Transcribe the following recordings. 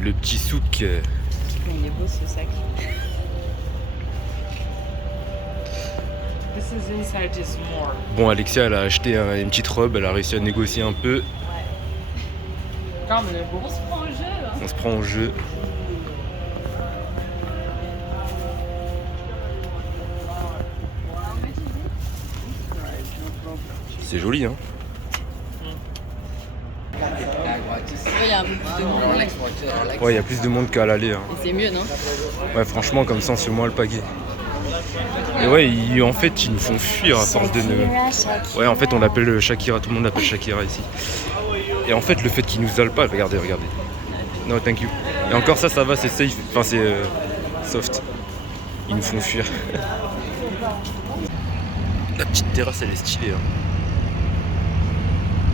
Le petit souk. Il est beau ce sac. This is inside is more. Bon, Alexia, elle a acheté une petite robe, elle a réussi à négocier un peu. Quand même beau. On se prend au jeu là. On se prend au jeu. C'est joli, hein. Il y a un peu plus de monde. Ouais, il y a plus de monde qu'à l'aller. Hein. Et c'est mieux, non? Ouais, franchement, comme ça, on se fait moins alpaguer. Et ouais, en fait, ils nous font fuir à force de nous... Ouais, en fait, on l'appelle Shakira, tout le monde l'appelle Shakira ici. Et en fait, le fait qu'ils nous alpaguent, regardez. No, thank you. Et encore ça va, c'est safe, enfin, c'est soft. Ils nous font fuir. La petite terrasse, elle est stylée. Hein.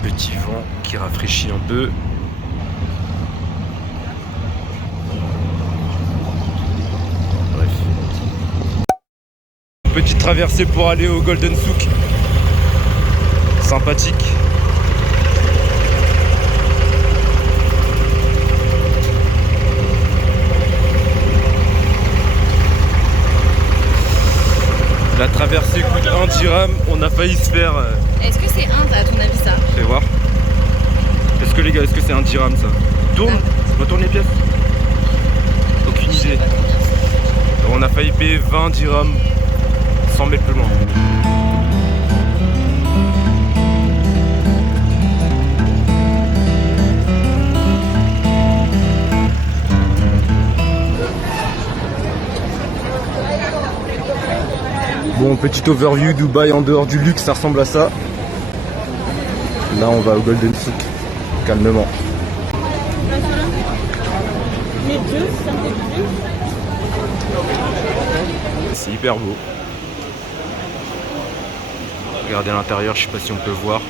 Petit vent qui rafraîchit un peu. Bref. Petite traversée pour aller au Golden Souk. Sympathique. La traversée coûte 1 dirham, on a failli se faire... Est-ce que c'est un, à ton avis, ça? Fais voir. Est-ce que les gars, est-ce que c'est 1 dirham ça? Tourne, retourne les pièces. Aucune idée. On a failli payer 20 dirhams 100 mètres plus loin. Bon, petit overview Dubaï en dehors du luxe, ça ressemble à ça. Là, on va au Golden Souk, calmement. C'est hyper beau. Regardez à l'intérieur, je sais pas si on peut voir.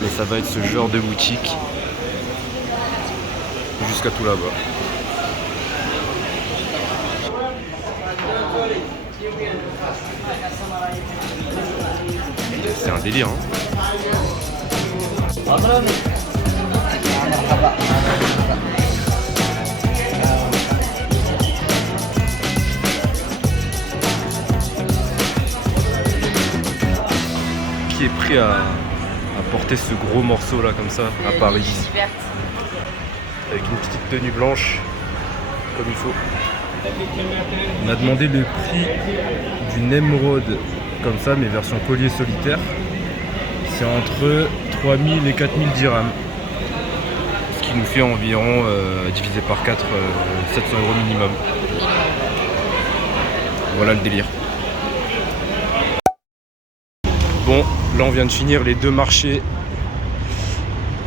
Mais ça va être ce genre de boutique jusqu'à tout là-bas. C'est un délire, hein. Qui est prêt à porter ce gros morceau là comme ça à Paris avec une petite tenue blanche comme il faut. On a demandé le prix d'une émeraude comme ça mais version collier solitaire. C'est entre 3000 et 4000 dirhams. Ce qui nous fait environ divisé par 4 700 € minimum. Voilà le délire. Bon, là on vient de finir les deux marchés.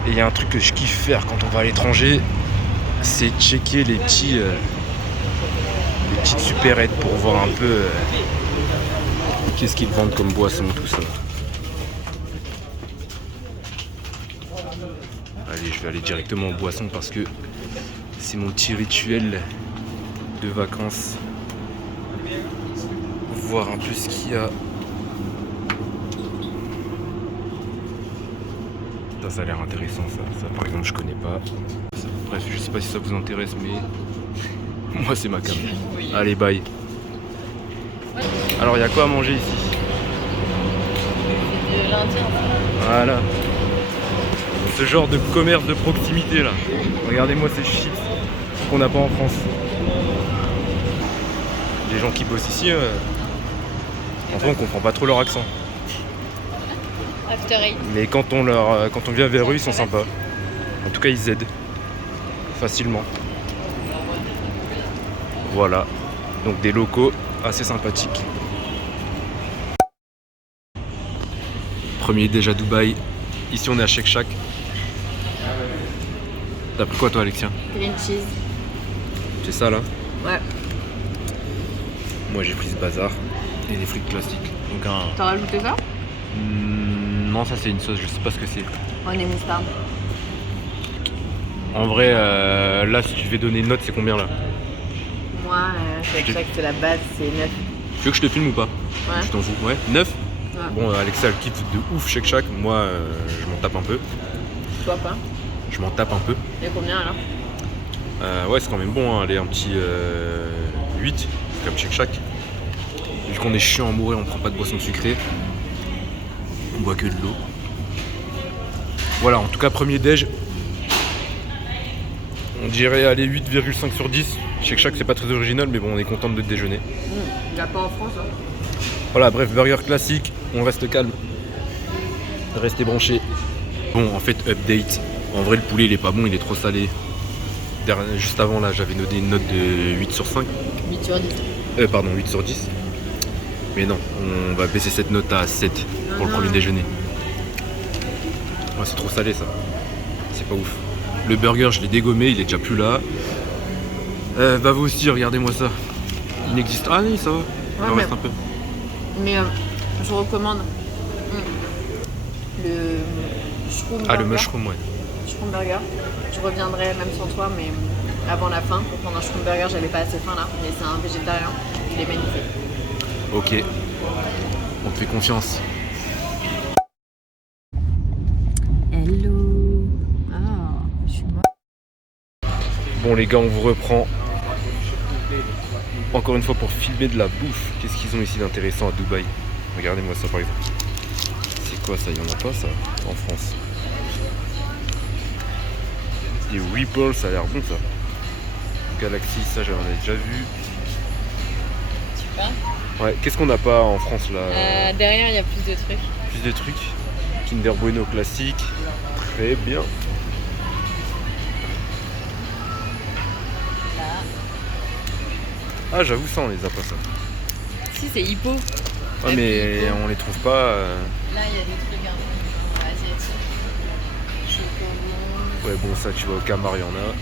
Et il y a un truc que je kiffe faire quand on va à l'étranger, c'est checker les petites supérettes pour voir un peu qu'est-ce qu'ils vendent comme boisson, tout ça. Allez, je vais aller directement aux boissons parce que c'est mon petit rituel de vacances. Voir un peu ce qu'il y a. Ça a l'air intéressant ça par exemple je connais pas. Bref, je sais pas si ça vous intéresse mais moi c'est ma cam. Allez bye. Alors il y a quoi à manger ici? De l'Indien. Voilà. Ce genre de commerce de proximité là. Regardez-moi ces chips qu'on n'a pas en France. Les gens qui bossent ici, en fait on comprend pas trop leur accent. After Eight. Mais quand on vient vers eux, ils sont sympas. En tout cas, ils aident facilement. Voilà. Donc des locaux assez sympathiques. Premier déjà Dubaï. Ici, on est à Shake Shack. T'as pris quoi toi, Alexia? Green cheese. C'est ça là? Ouais. Moi, j'ai pris ce bazar et des frites classiques. Donc T'as rajouté ça? Non, ça c'est une sauce, je sais pas ce que c'est. On est moutarde. En vrai, là, si tu devais donner une note, c'est combien là? Moi, Shake Shack, c'est la base, c'est 9. Tu veux que je te filme ou pas? Ouais. Je t'en fous. Ouais, 9? Ouais. Bon, Alexa, elle kiffe de ouf Shake Shack. Moi, je m'en tape un peu. Toi pas? je m'en tape un peu. Et combien alors? Ouais, c'est quand même bon, hein. Allez, un petit 8, comme Shake Shack. Vu qu'on est chiant à mourir, on prend pas de boisson sucrée. On boit que de l'eau. Voilà, en tout cas, premier déj. On dirait aller 8,5 sur 10. Shake Shack, c'est pas très original, mais bon, on est content de déjeuner. Il n'y a pas en France. Hein. Voilà, bref, burger classique. On reste calme. Restez branchés. Bon, en fait, update. En vrai, le poulet, il est pas bon, il est trop salé. Juste avant, là, j'avais noté une note de 8 sur 5. 8 sur 10. Pardon, 8 sur 10. Mais non, on va baisser cette note à 7 pour le premier déjeuner. Ouais, c'est trop salé, ça. C'est pas ouf. Le burger, je l'ai dégommé, il est déjà plus là. Bah vous aussi, regardez-moi ça. Il n'existe... Ah oui, ça va. Il en reste un peu. Mais je recommande le mushroom burger. Ah, le mushroom, ouais. Mushroom burger. Je reviendrai même sans toi, mais avant la fin. Pour prendre un mushroom burger, j'avais pas assez faim là. Mais c'est un végétarien. Il est magnifique. Ok. On te fait confiance. Hello. Ah, je suis mort. Bon les gars, on vous reprend. Encore une fois pour filmer de la bouffe. Qu'est-ce qu'ils ont ici d'intéressant à Dubaï? Regardez-moi ça par exemple. C'est quoi ça? Il n'y en a pas ça en France. Des Ripple, ça a l'air bon ça. Galaxy, ça j'en ai déjà vu. Super. Ouais, qu'est-ce qu'on n'a pas en France là? Derrière, il y a plus de trucs. Plus de trucs. Kinder Bueno classique. Très bien. Là. Ah j'avoue ça on les a pas ça. Si, c'est hippo. Ouais mais on les trouve pas. Là, il y a des trucs un peu asiatiques. Chocolat. Ouais bon ça tu vois au Camar il y en a.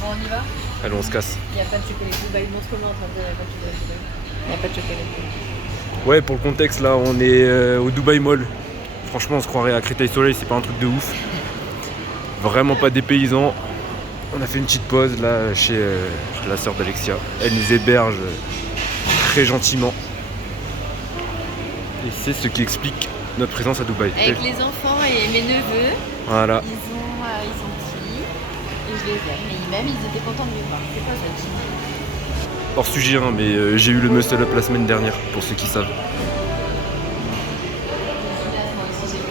Bon, on y va? Allez on se casse. Il n'y a pas de chocolat Dubaï. Montre-moi en train de dire il n'y a pas de chocolat Dubaï. Il n'y a pas de chocolat Dubaï. Ouais pour le contexte là on est au Dubaï Mall. Franchement on se croirait à Créteil Soleil, c'est pas un truc de ouf. Vraiment pas des paysans. On a fait une petite pause là chez la sœur d'Alexia. Elle nous héberge très gentiment. Et c'est ce qui explique notre présence à Dubaï. Avec les enfants et mes neveux, Voilà. ils sont petits et je les aime. Et même ils étaient contents de me voir. C'est pas ça. Hors sujet hein, mais j'ai eu le muscle up la semaine dernière pour ceux qui savent.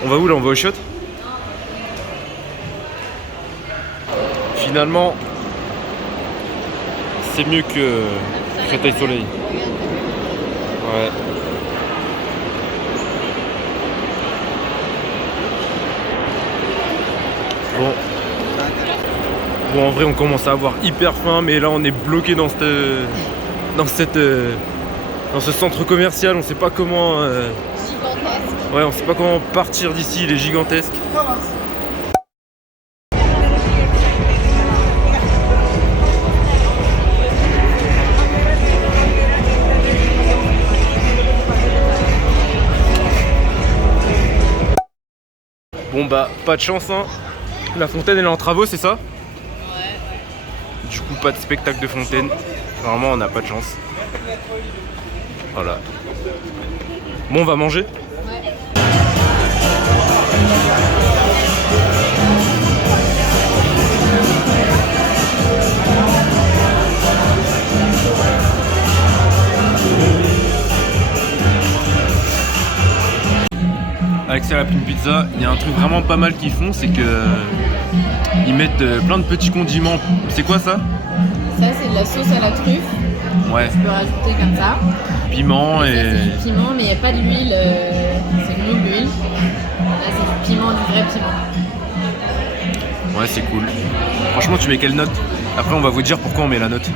On va où là? On va au shot? Finalement, c'est mieux que Créteil Soleil. Ouais. Bon, en vrai, on commence à avoir hyper faim, mais là, on est bloqué dans ce centre commercial. On sait pas comment. Gigantesque. Ouais, on sait pas comment partir d'ici. Il est gigantesque. Bon bah pas de chance hein. La fontaine elle est en travaux, c'est ça? Ouais. Du coup pas de spectacle de fontaine. Vraiment on n'a pas de chance. Voilà. Bon on va manger? Ouais. Alexia a pris une pizza, il y a un truc vraiment pas mal qu'ils font, c'est que ils mettent plein de petits condiments. C'est quoi ça? Ça c'est de la sauce à la truffe. Ouais. Tu peux rajouter comme ça. Piment Et et... ça, c'est du piment, mais il n'y a pas de l'huile. C'est nul l'huile. Là c'est du piment, du vrai piment. Ouais c'est cool. Franchement tu mets quelle note? Après on va vous dire pourquoi on met la note.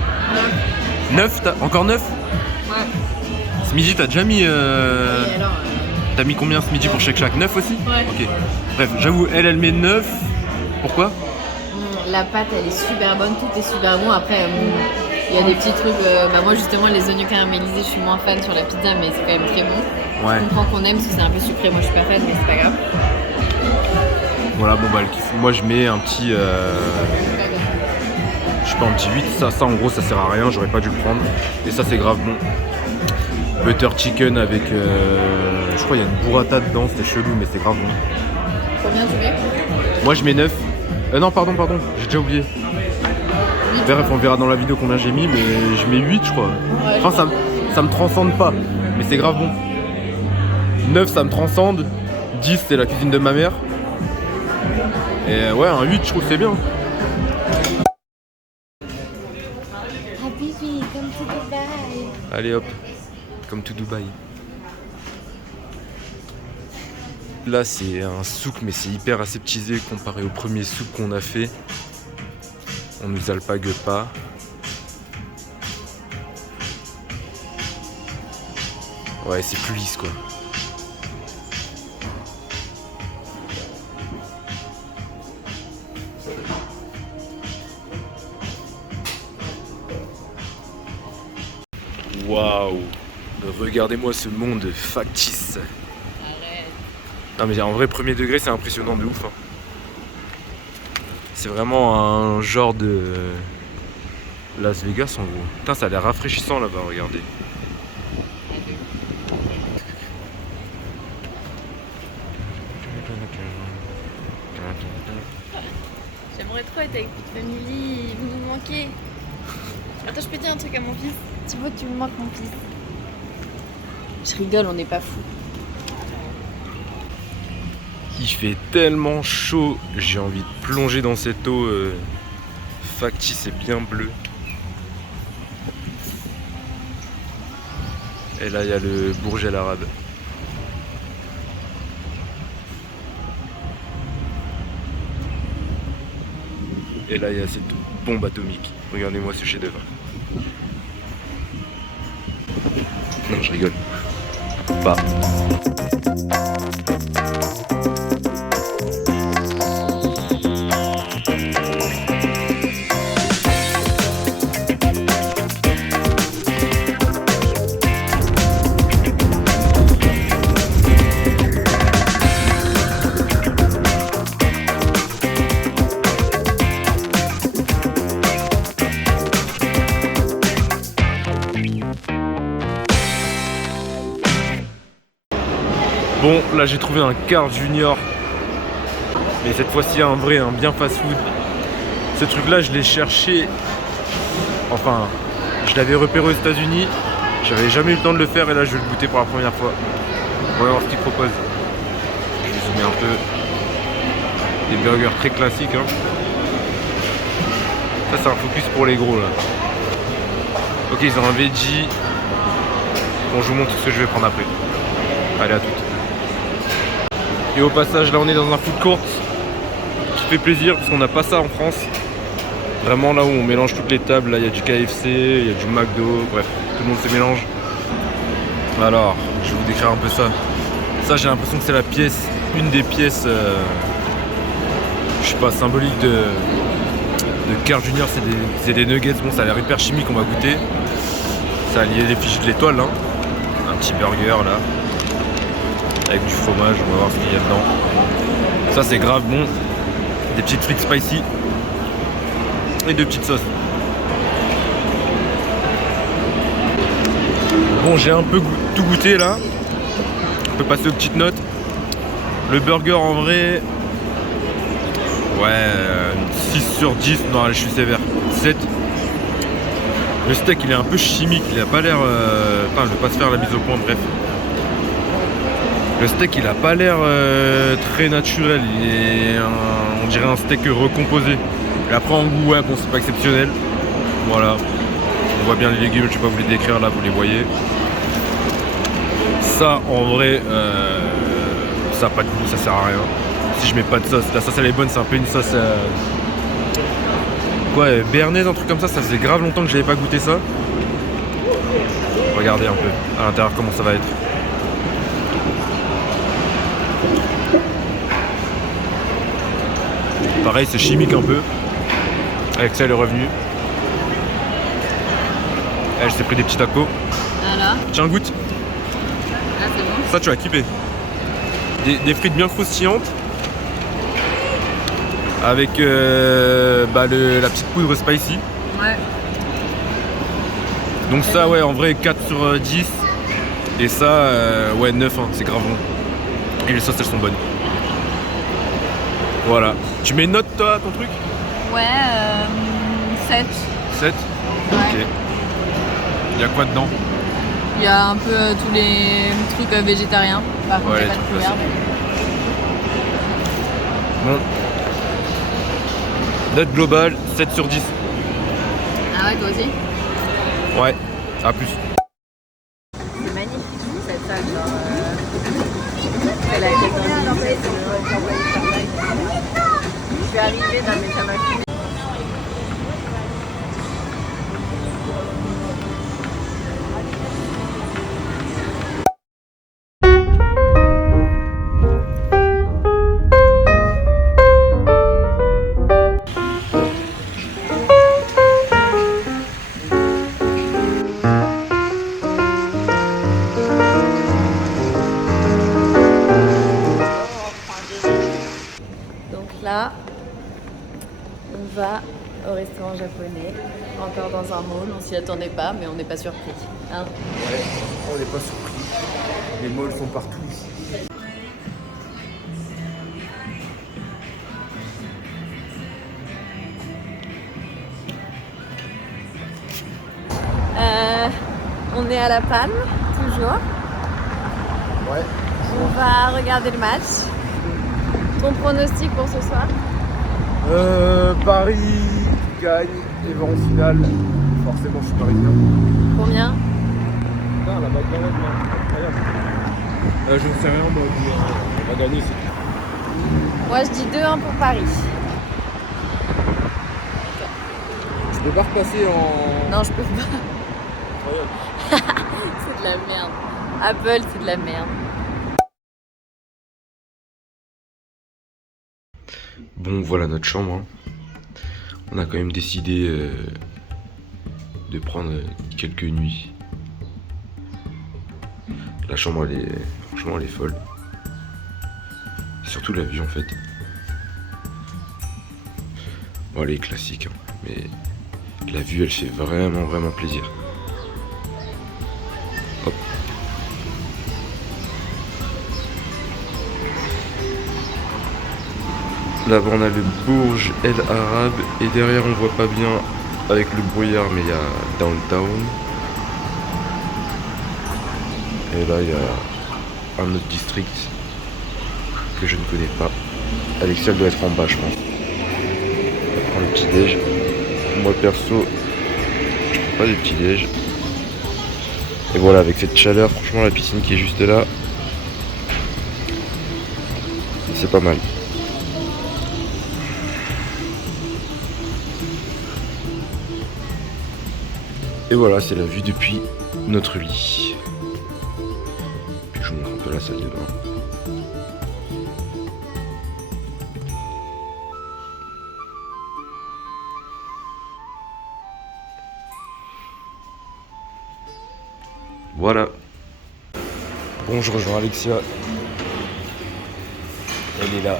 9? Encore 9? Ouais. Ce midi t'as déjà mis... Et alors, T'as mis combien ce midi pour Shake Shack? 9 aussi? Ouais. Ok. Bref, j'avoue, elle met 9. Pourquoi? la pâte elle est super bonne, tout est super bon. Après, il y a des petits trucs. Moi justement, les oignons caramélisés, je suis moins fan sur la pizza, mais c'est quand même très bon. Ouais. Je comprends qu'on aime parce que c'est un peu sucré. Moi je suis pas fan, mais c'est pas grave. Voilà, bon bah, moi je mets un petit. Je sais pas, un petit 8. Ça en gros, ça sert à rien, j'aurais pas dû le prendre. Et ça, c'est grave bon. Butter chicken avec. Je crois qu'il y a une burrata dedans, c'était chelou, mais c'est grave bon. Combien tu mets? Moi je mets 9. Non, pardon, j'ai déjà oublié. Bref, on verra dans la vidéo combien j'ai mis, mais je mets 8, je crois. Ouais, Enfin, ça me transcende pas, mais c'est grave bon. 9, ça me transcende. 10, c'est la cuisine de ma mère. Et ouais, un 8, je trouve que c'est bien. Habibi, come to Dubaï. Allez hop, comme tout Dubaï. Là, c'est un souk, mais c'est hyper aseptisé comparé au premier souk qu'on a fait. On nous alpague pas. Ouais, c'est plus lisse quoi. Waouh! Regardez-moi ce monde factice. Arrête. Non mais en vrai, premier degré, c'est impressionnant de ouf. Hein. C'est vraiment un genre de Las Vegas en gros. Putain, ça a l'air rafraîchissant là-bas, regardez. J'aimerais trop être avec toute famille, vous nous manquez. Attends, je peux dire un truc à mon fils. Thibaut, tu me manques mon fils. Je rigole, on n'est pas fous. Il fait tellement chaud, j'ai envie de plonger dans cette eau factice et bien bleue. Et là, il y a le Burj Al Arab. Et là, il y a cette bombe atomique. Regardez-moi ce chef-d'œuvre. Non, je rigole. Pas. Bon, là j'ai trouvé un Carl Junior. Mais cette fois-ci un vrai, un bien fast-food. Ce truc-là, je l'ai cherché. Enfin, je l'avais repéré aux États-Unis. J'avais jamais eu le temps de le faire et là je vais le goûter pour la première fois. On va voir ce qu'il propose. Je vais zoomer un peu. Des burgers très classiques. Hein. Ça, c'est un focus pour les gros là. Ok, ils ont un veggie. Bon, je vous montre ce que je vais prendre après. Allez, à toutes. Et au passage, là on est dans un food court qui fait plaisir parce qu'on n'a pas ça en France. Vraiment là où on mélange toutes les tables, là il y a du KFC, il y a du McDo, bref, tout le monde se mélange. Alors, je vais vous décrire un peu ça. Ça, j'ai l'impression que c'est la pièce, une des pièces, je sais pas, symbolique de Carl Junior, c'est des nuggets. Bon, ça a l'air hyper chimique, on va goûter. Ça a lié l'effigie de l'étoile, hein. Un petit burger là. Avec du fromage, on va voir ce qu'il y a dedans. Ça c'est grave bon. Des petites frites spicy. Et deux petites sauces. Bon, j'ai un peu tout goûté là. On peut passer aux petites notes. Le burger en vrai... Ouais, 6 sur 10. Non, allez, je suis sévère. 7. Le steak il est un peu chimique. Il a pas l'air... Enfin, je vais pas se faire la mise au point, bref. Le steak il a pas l'air très naturel, on dirait un steak recomposé. Et après en goût, ouais, bon c'est pas exceptionnel. Voilà, on voit bien les légumes, je vais pas vous les décrire là, vous les voyez. Ça en vrai, ça a pas de goût, ça sert à rien. Si je mets pas de sauce, la sauce elle est bonne, c'est un peu une sauce... Quoi, béarnaise, un truc comme ça faisait grave longtemps que j'avais pas goûté ça. Regardez un peu à l'intérieur comment ça va être. Pareil, c'est chimique un peu. Avec ça, elle est revenue. Elle s'est pris des petits tacos. Voilà. Tiens, goûte. Ah, c'est bon. Ça, tu vas kiffer. Des frites bien croustillantes. Avec la petite poudre spicy. Ouais. Donc ça, ouais, en vrai, 4 sur 10. Et ça, ouais, 9, hein, c'est grave bon. Et les sauces, elles sont bonnes. Voilà. Tu mets une note toi à ton truc? Ouais, 7. 7. Ouais. Ok. Il y a quoi dedans? Il y a un peu tous les trucs végétariens. Par contre, Ouais, il n'y a pas de tout couvert. Bon. Note globale, 7 sur 10. Ah ouais, toi aussi? Ouais, à plus. C'est magnifique, cette salle. C'est la quatrième. Je suis arrivée dans mes camarades. Là, on va au restaurant japonais, encore dans un mall, on s'y attendait pas, mais on n'est pas surpris. Hein? Ouais, on n'est pas surpris. Les malls sont partout ici. On est à La Palme, toujours. Ouais. On va regarder le match. Ton pronostic pour ce soir? Paris gagne et va en finale. Forcément, je suis parisien. Combien? Putain, la bagarre, incroyable. Je ne sais rien, moi, on va gagner, c'est tout. Moi, je dis 2-1 pour Paris. Je peux pas repasser en... Non, je peux pas. Incroyable. C'est de la merde. Apple, c'est de la merde. Bon, voilà notre chambre. Hein. On a quand même décidé de prendre quelques nuits. La chambre, franchement, elle est folle. Surtout la vue, en fait. Bon, elle est classique, hein, mais la vue, elle fait vraiment, vraiment plaisir. Hop. Là-bas on a le Bourj El Arab et derrière on voit pas bien avec le brouillard, mais il y a Downtown. Et là il y a un autre district que je ne connais pas. Alexia doit être en bas, je pense. On va prendre le petit déj. Moi perso, je prends pas de petit déj. Et voilà, avec cette chaleur, franchement la piscine qui est juste là, c'est pas mal. Et voilà, c'est la vue depuis notre lit. Puis je vous montre un peu la salle de bain. Voilà. Bon, je rejoins Alexia. Elle est là.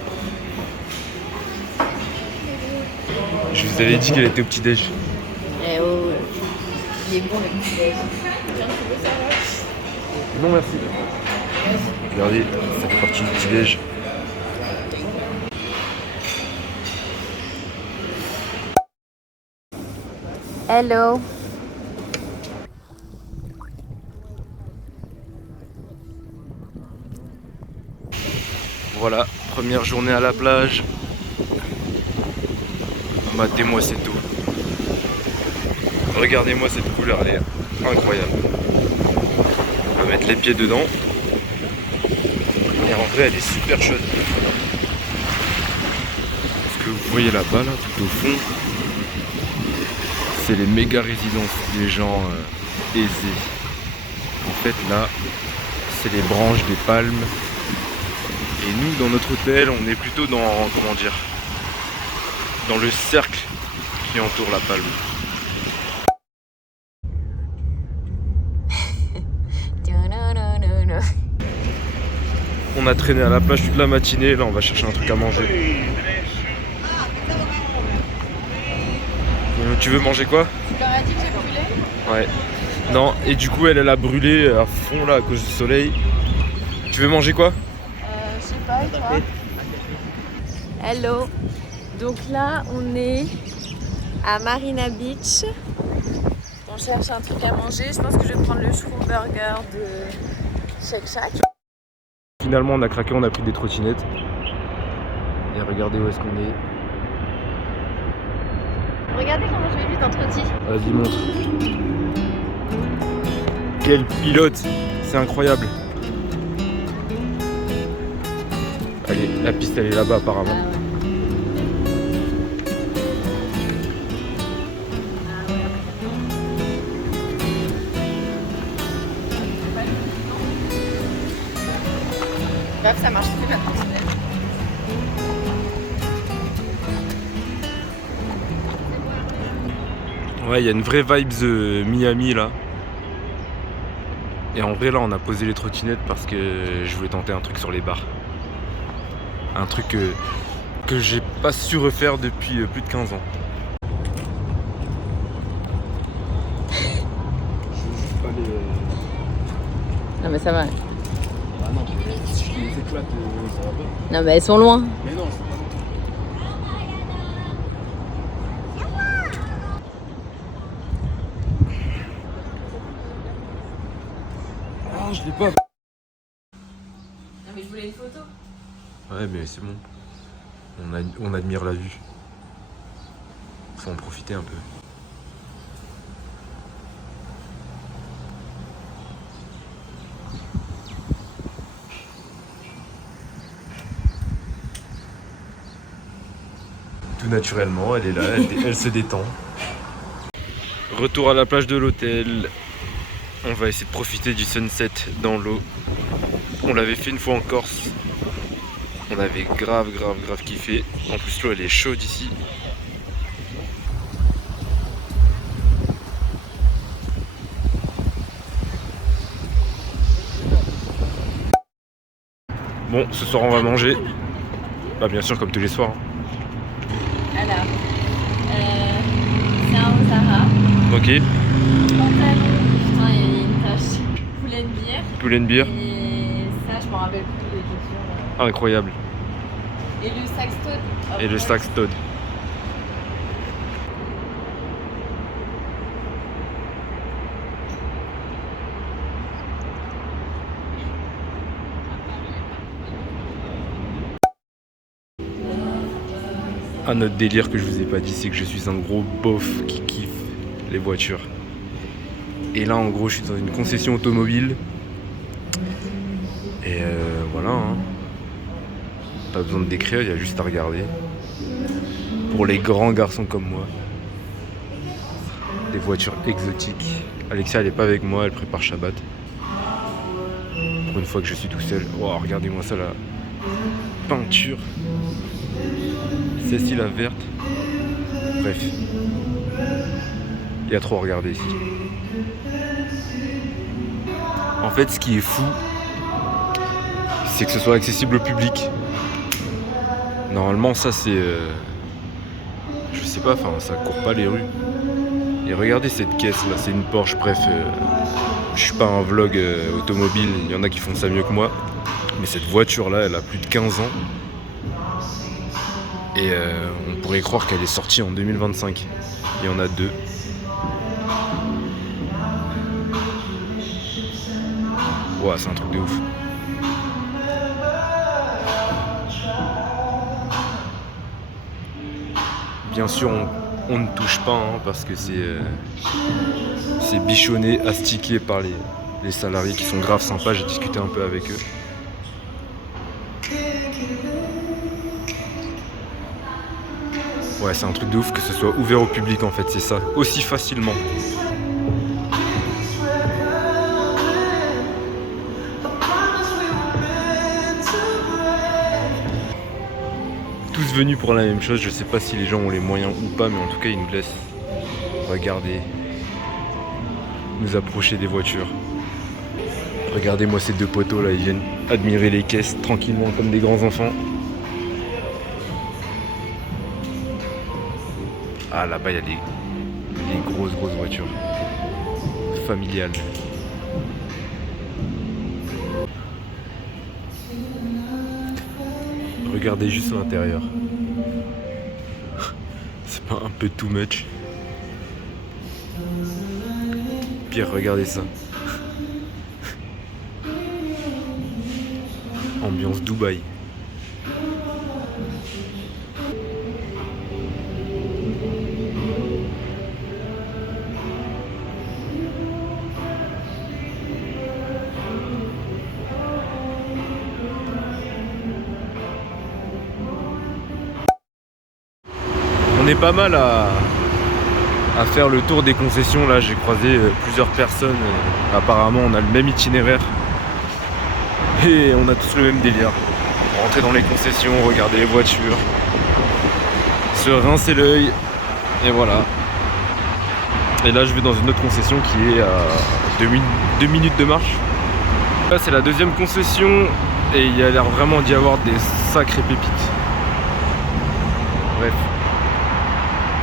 Je vous avais dit qu'elle était au petit-déj. Eh oh, il est bon le petit déj. Non, merci. Regardez, ça fait partie du petit-déj. Hello. Voilà, première journée à la plage. Matez-moi cette eau. Regardez-moi cette couleur, elle est incroyable. On va mettre les pieds dedans. Et en vrai, elle est super chaude. Ce que vous voyez là-bas, là, tout au fond, c'est les méga résidences des gens aisés. En fait, là, c'est les branches des palmes. Et nous, dans notre hôtel, on est plutôt dans, comment dire, dans le cercle qui entoure la palme. On a traîné à la plage toute la matinée, là on va chercher un truc à manger. Tu veux manger quoi? Tu leur as dit que j'ai brûlé? Ouais. Non, et du coup elle a brûlé à fond là à cause du soleil. Tu veux manger quoi? Je sais pas, et toi? Hello. Donc là, on est à Marina Beach. On cherche un truc à manger. Je pense que je vais prendre le chou burger de Shake Shack. Finalement, on a craqué, on a pris des trottinettes. Et regardez où est-ce qu'on est. Regardez comment je vais vite en trotti. Vas-y, montre. Quel pilote! C'est incroyable. Allez, la piste elle est là-bas apparemment. Ah ouais. Bref, ça marche plus la trottinette. Ouais, il y a une vraie vibes Miami là. Et en vrai là on a posé les trottinettes parce que je voulais tenter un truc sur les bars. Un truc que j'ai pas su refaire depuis plus de 15 ans. Non mais ça va. Ah non, si je les éclate, ça va pas. Non mais elles sont loin. Mais non, c'est pas bon. Ah, je l'ai pas. Non mais je voulais une photo. Ouais, mais c'est bon. On admire la vue. Faut en profiter un peu. Tout naturellement, elle est là, elle se détend. Retour à la plage de l'hôtel. On va essayer de profiter du sunset dans l'eau. On l'avait fait une fois en Corse. On avait grave kiffé. En plus l'eau elle est chaude ici. Bon, ce soir on va manger. Bah bien sûr comme tous les soirs. Alors, c'est un Ozara. Ok. Pantalon, putain, il y a une tache. Poulet de bière. Poulet de bière. Et ça, je m'en rappelle plus les chaussures. Incroyable. Et le sac Stone. Et le sac Stone. Un autre délire que je vous ai pas dit, c'est que je suis un gros beauf qui kiffe les voitures. Et là en gros je suis dans une concession automobile. Et voilà hein. Pas besoin de décrire, il y a juste à regarder. Pour les grands garçons comme moi. Des voitures exotiques. Alexia elle est pas avec moi, elle prépare Shabbat. Pour une fois que je suis tout seul. Oh regardez-moi ça la peinture. Celle-ci la verte. Bref. Il y a trop à regarder ici. En fait ce qui est fou, c'est que ce soit accessible au public. Normalement ça c'est je sais pas, enfin ça court pas les rues. Et regardez cette caisse là, c'est une Porsche, bref je suis pas un vlog automobile, il y en a qui font ça mieux que moi. Mais cette voiture là elle a plus de 15 ans. Et on pourrait croire qu'elle est sortie en 2025. Il y en a deux. Ouah, c'est un truc de ouf. Bien sûr, on ne touche pas hein, parce que c'est bichonné, astiqué par les salariés qui sont grave sympas. J'ai discuté un peu avec eux. Ouais, c'est un truc de ouf que ce soit ouvert au public en fait, c'est ça, aussi facilement. Tous venus pour la même chose, je sais pas si les gens ont les moyens ou pas, mais en tout cas ils nous laissent regarder, nous approcher des voitures. Regardez-moi ces deux poteaux là, ils viennent admirer les caisses tranquillement comme des grands enfants. Ah là-bas il y a les grosses voitures familiales. Regardez juste l'intérieur. Un peu too much. Pire, regardez ça. Ambiance Dubaï. On est pas mal à faire le tour des concessions. Là, j'ai croisé plusieurs personnes. Apparemment, on a le même itinéraire. Et on a tous le même délire. Rentrer dans les concessions, regarder les voitures, se rincer l'œil. Et voilà. Et là, je vais dans une autre concession qui est à 2 minutes de marche. Là, c'est la deuxième concession. Et il y a l'air vraiment d'y avoir des sacrées pépites. Bref.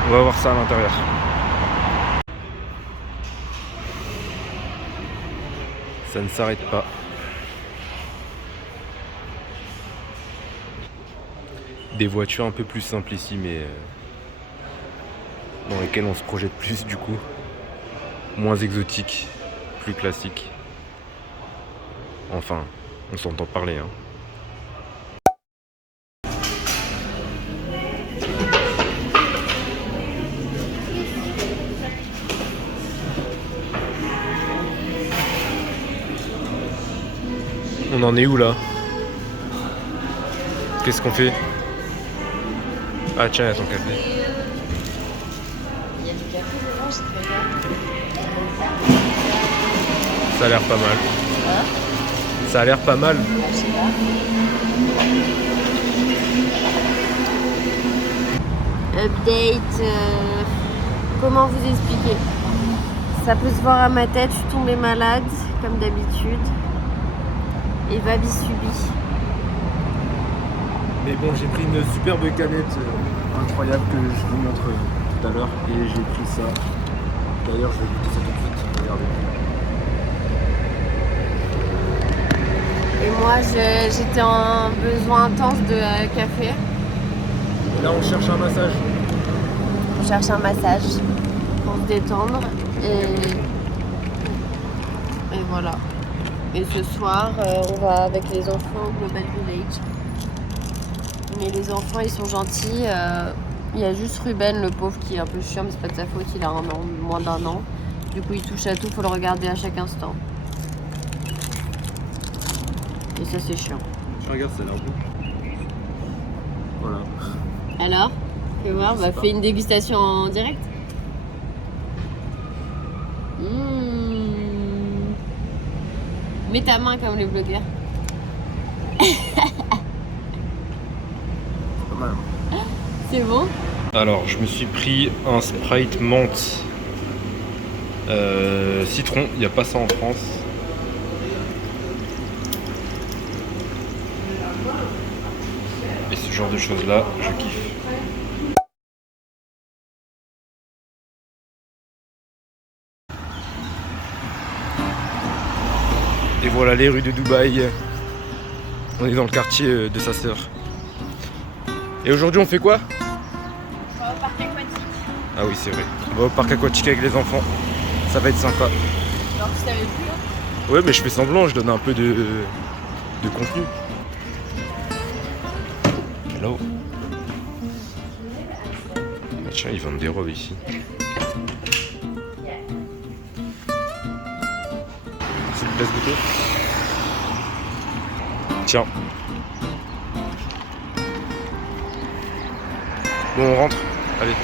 On va voir ça à l'intérieur. Ça ne s'arrête pas. Des voitures un peu plus simples ici, mais dans lesquelles on se projette plus du coup. Moins exotiques, plus classiques. Enfin, on s'entend parler, hein. On en est où là? Qu'est-ce qu'on fait? Ah tiens, il y a ton café. Il y a du café devant, je te regarde. Ça a l'air pas mal. Hein? Ça a l'air pas mal. Je sais pas. Update. Comment vous expliquer? Ça peut se voir à ma tête, je suis tombée malade, comme d'habitude. Et Vabi subit. Mais bon, j'ai pris une superbe canette incroyable que je vous montre tout à l'heure. Et j'ai pris ça. D'ailleurs, je vais goûter ça tout de suite. Regardez. Et moi, j'étais en besoin intense de café. Et là, on cherche un massage. On cherche un massage pour se détendre. Et voilà. Et ce soir, on va avec les enfants au Global Village. Mais les enfants, ils sont gentils. Il y a juste Ruben, le pauvre, qui est un peu chiant, mais c'est pas de sa faute, il a moins d'1 an. Du coup, il touche à tout, faut le regarder à chaque instant. Et ça, c'est chiant. Tu regardes, ça a l'air bon. Voilà. Alors, fais voir, bah, fais une dégustation en direct. Mets ta main comme les blogueurs. Pas mal. C'est bon? Alors, je me suis pris un Sprite menthe citron. Il n'y a pas ça en France. Et ce genre de choses-là, je kiffe. Et voilà les rues de Dubaï. On est dans le quartier de sa sœur. Et aujourd'hui, on fait quoi? On va au parc aquatique. Ah oui, c'est vrai. On va au parc aquatique avec les enfants. Ça va être sympa. Alors que tu savais plus, hein. Ouais, mais je fais semblant, je donne un peu de contenu. Hello. Ah tiens, ils vendent des robes ici. C'est une place goûter. Tiens. Bon, on rentre. Allez.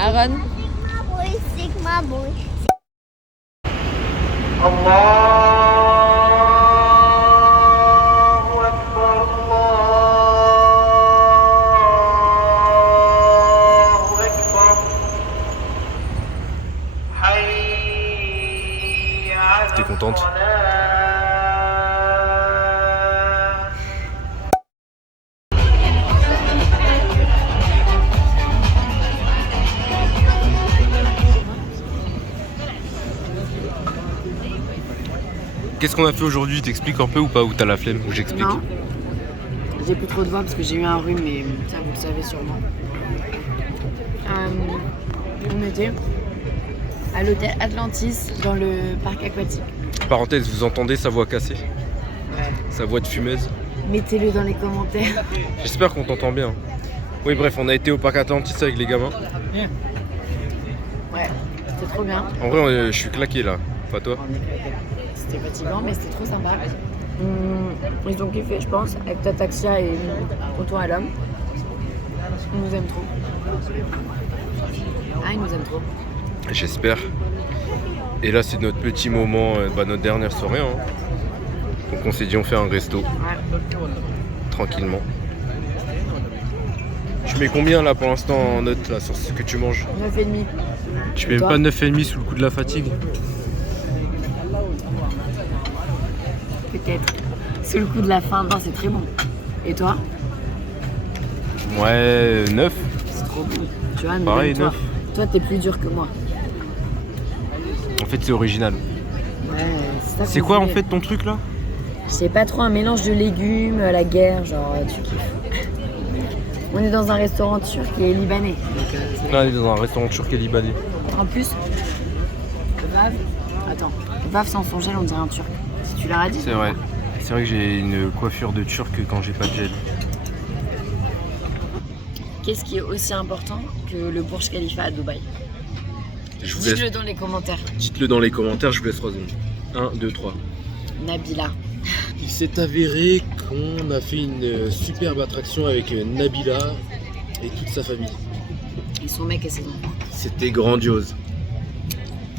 Aaron. Sigma boy. Allahu Akbar, Allahu Akbar. Hayya ala T'es contente? salat. Qu'est-ce qu'on a fait aujourd'hui? T'expliques un peu ou pas? Ou t'as la flemme? Ou j'explique? Non. J'ai plus trop de voix parce que j'ai eu un rhume, mais ça vous le savez sûrement. On était à l'hôtel Atlantis dans le parc aquatique. Parenthèse, vous entendez sa voix cassée? Ouais. Sa voix de fumeuse? Mettez-le dans les commentaires. J'espère qu'on t'entend bien. Oui, bref, on a été au parc Atlantis avec les gamins. Ouais, c'était trop bien. En vrai, je suis claqué là. Pas toi? C'était fatigant, mais c'était trop sympa. Ils ont kiffé, je pense, avec Tataxia et Retour à l'homme. Ils nous aiment trop. Ah, ils nous aiment trop. J'espère. Et là, c'est notre petit moment, notre dernière soirée. Hein. Donc on s'est dit on fait un resto. Ouais. Tranquillement. Tu mets combien là pour l'instant en note là sur ce que tu manges? 9,5. Tu mets même pas 9,5 sous le coup de la fatigue? Peut-être. Sous le coup de la faim, non, c'est très bon. Et toi? Ouais, 9. C'est trop bon. Tu vois, mais Pareil, même toi, 9. toi, t'es plus dur que moi. En fait, c'est original. Ouais, ça C'est qu'on quoi en voulait. fait ton truc là? C'est pas trop un mélange de légumes à la guerre, genre tu kiffes. On est dans un restaurant turc et libanais. Donc, Là, on est dans un restaurant turc et libanais. en plus, Vav, attends, Vav sans son gel, on dirait un turc. Si tu leur as dit. C'est vrai. C'est vrai que j'ai une coiffure de turc quand j'ai pas de gel. Qu'est-ce qui est aussi important que le Burj Khalifa à Dubaï? Je vous laisse. Dites-le dans les commentaires. Dites-le dans les commentaires, je vous laisse 3 secondes. 1, 2, 3. Nabila. Il s'est avéré qu'on a fait une superbe attraction avec Nabila et toute sa famille. Et son mec et ses enfants. C'était grandiose.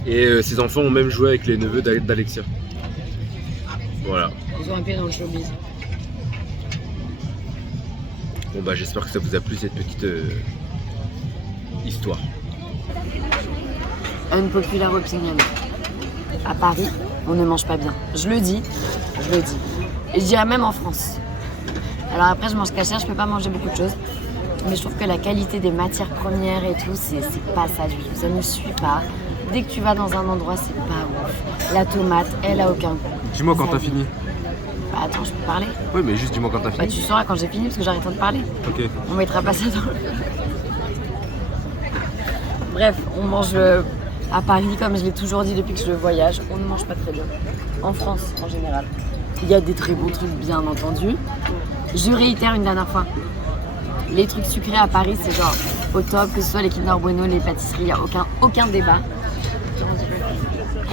Et ses enfants ont même joué avec les neveux d'Alexia. Voilà. Ils ont un pied dans le showbiz. Bon bah j'espère que ça vous a plu cette petite histoire. Unpopular opinion. À Paris, on ne mange pas bien. Je le dis. Et je dirais même en France. Alors après, je mange cachère, je peux pas manger beaucoup de choses. Mais je trouve que la qualité des matières premières et tout, c'est pas ça du tout. Ça ne suit pas. Dès que tu vas dans un endroit, c'est pas ouf. La tomate, elle a aucun goût. Dis-moi quand Ça- t'as fini. Bah attends, je peux parler. Oui mais juste dis-moi quand t'as Bah fini. tu sauras quand j'ai fini parce que j'arrête de parler. Ok. On mettra pas ça dans le... Bref, on mange à Paris, comme je l'ai toujours dit depuis que je voyage, on ne mange pas très bien. En France, en général. Il y a des très bons trucs, bien entendu. Je réitère une dernière fois. Les trucs sucrés à Paris, c'est genre au top, que ce soit les Kinder Bueno, les pâtisseries, il n'y a aucun débat.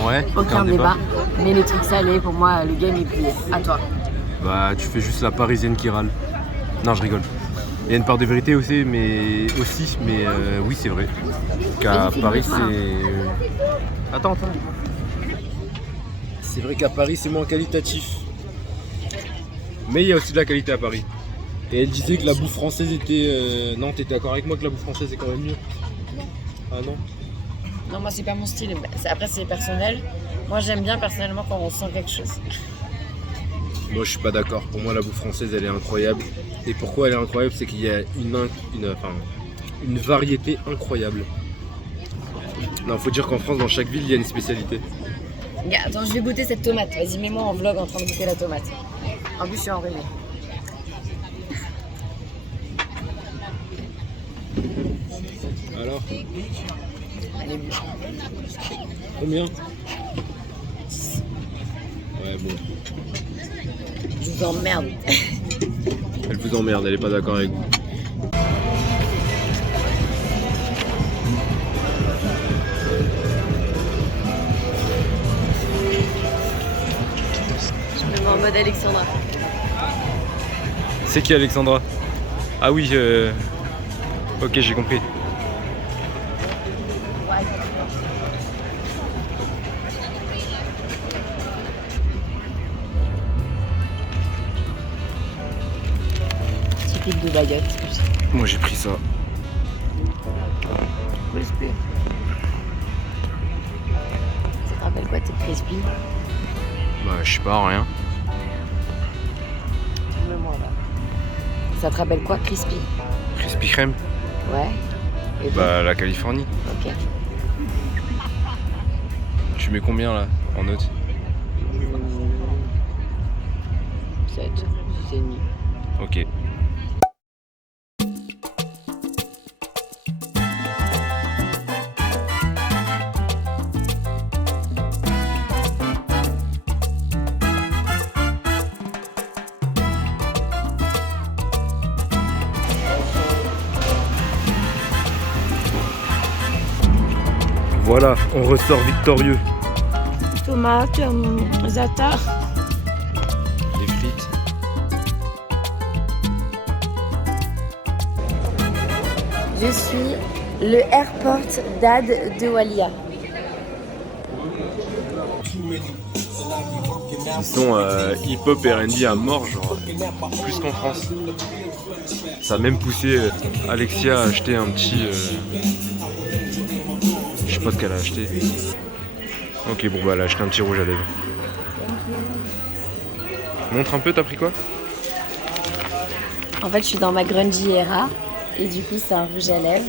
Ouais. Aucun débat. Mais les trucs salés, pour moi, le game est plié. À toi. Bah tu fais juste la parisienne qui râle. Non je rigole. Il y a une part de vérité aussi, mais oui c'est vrai. Qu'à Magnifique Paris bonsoir. c'est. Attends. C'est vrai qu'à Paris c'est moins qualitatif. Mais il y a aussi de la qualité à Paris. Et elle disait que la bouffe française était. Non, t'es d'accord avec moi que la bouffe française est quand même mieux? Ah non? Non, moi, c'est pas mon style. Après, c'est personnel. Moi, j'aime bien personnellement quand on sent quelque chose. Moi je suis pas d'accord. Pour moi la bouffe française elle est incroyable. Et pourquoi elle est incroyable? C'est qu'il y a une variété incroyable. Non, faut dire qu'en France, dans chaque ville, il y a une spécialité. Regarde, attends, je vais goûter cette tomate. Vas-y, mets-moi en vlog en train de goûter la tomate. En plus, je suis enrhumée. Alors, Elle est bouche. combien? Ouais, bon. Je vous emmerde. Elle vous emmerde, elle est pas d'accord avec vous. Je me mets en mode Alexandra. C'est qui Alexandra? Ah oui, ok, j'ai compris. Typique de baguette. Moi j'ai pris ça. Crispy. Ça te rappelle quoi, tes crispy? Bah je sais pas, rien. Mets-moi là. Ça te rappelle quoi, crispy? Crispy crème? Ouais. Et toi? Bah la Californie. Ok. Tu mets combien là en note? 7, 6,5. Ok. Voilà, on ressort victorieux. Tomate, za'atar. Les frites. Je suis le airport d'Ad de Walia. Ils sont hip-hop et R&B à mort, genre plus qu'en France. Ça a même poussé Alexia à acheter un petit... je sais pas ce qu'elle a acheté. Ok, bon bah elle a acheté un petit rouge à lèvres. Montre un peu, t'as pris quoi? En fait, je suis dans ma grungy era et du coup, c'est un rouge à lèvres,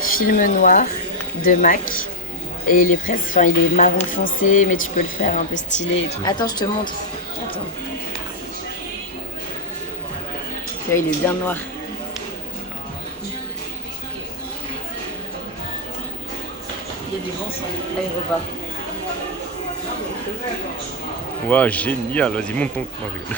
film noir de MAC. Et il est presque, enfin, il est marron foncé, mais tu peux le faire un peu stylé et tout. Attends, je te montre. Attends. Tu vois, il est bien noir. Il y a des vents sur l'aéroport. Ouah, génial, vas-y monte ton... Non, je rigole.